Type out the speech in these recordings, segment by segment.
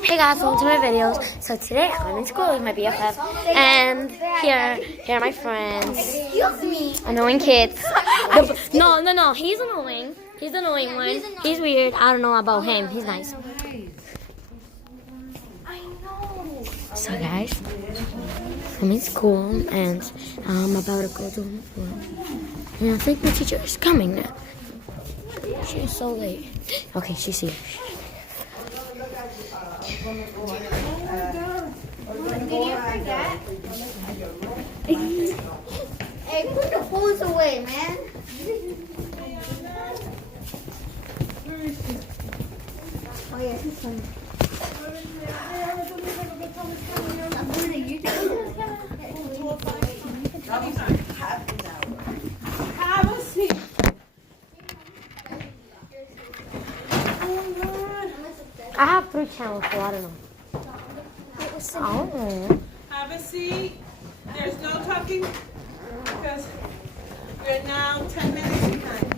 Hey guys, welcome to my videos. So today I'm in school with my BFF, and here are my friends. Excuse me. Annoying kids. No, he's annoying. He's the annoying one. He's weird. I don't know about him. He's nice. I know. So guys, I'm in school and I'm about to go to the floor. And I think my teacher is coming now. She is so late. Okay, she's here. Did you forget? Hey, put the phones away, man. Oh yeah, she's coming. Have a seat. I have 3 channels, so I don't know. Oh. Have a seat. There's no talking because we're now 10 minutes behind.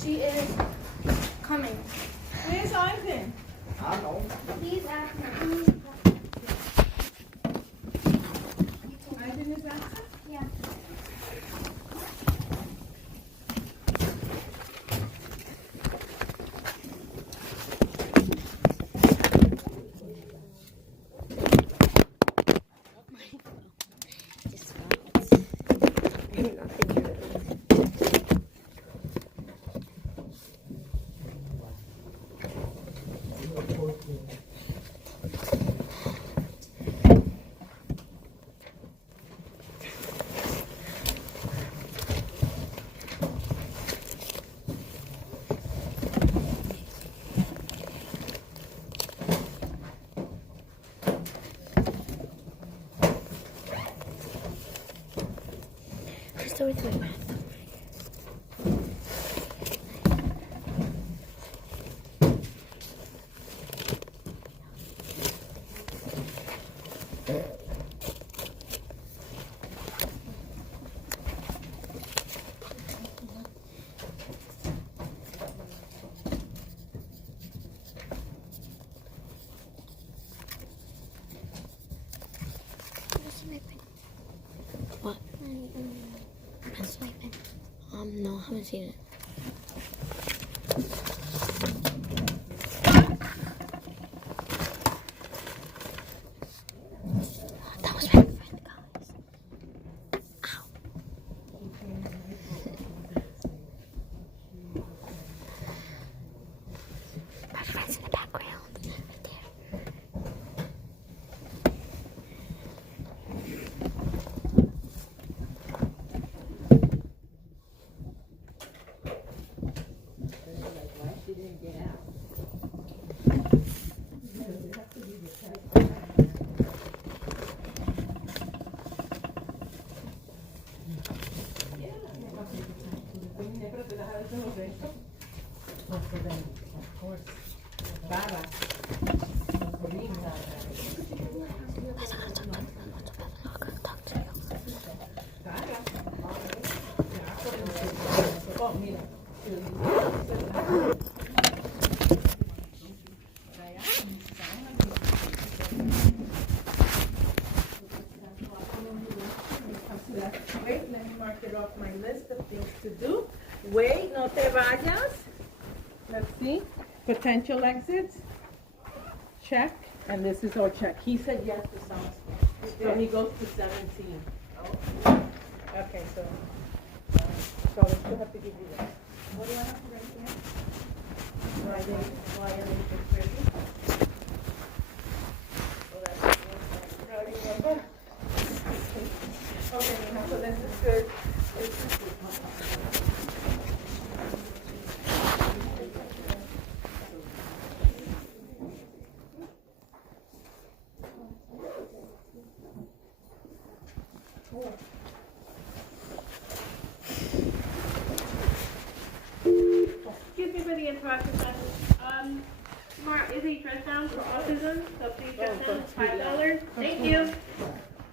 She is coming. Where's Ivan? Please ask me. Ivan is absent? Yeah. What's the with my math? What? Pencil pen? No, I haven't seen it. That was my friend, guys. Ow. My friend's in the background. Right there. Guys, I gotta talk to you. Wait, let me mark it off my list of things to do. Wait, no te vayas. Let's see. Potential exits. Check. And this is our check. He said yes to some. So he goes to 17. Okay, so we still have to give you that. What do I have to write here? Why are they ready? Oh, that's no, you remember? Okay, so this is good. This is good. Excuse me for the interruption. please dress down for autism. So please dress down. It's $5. Thank you.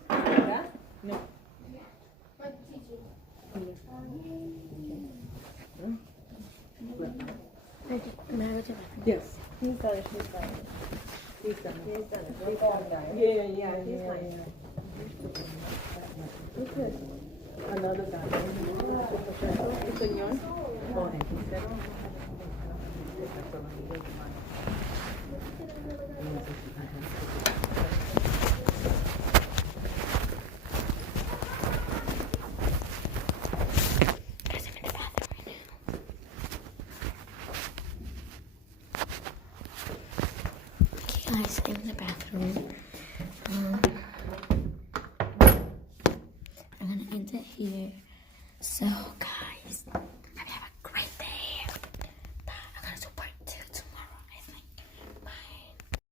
¿Verdad? No. Yes. He's done it. He's done it. He's done it. He's done it. He's done it. Yeah. He's nice. Who's this? Another guy. ¿El señor? Oh, and he said, Guys, I'm in the bathroom right now. Okay, guys, I'm in the bathroom. I'm gonna end it here. So,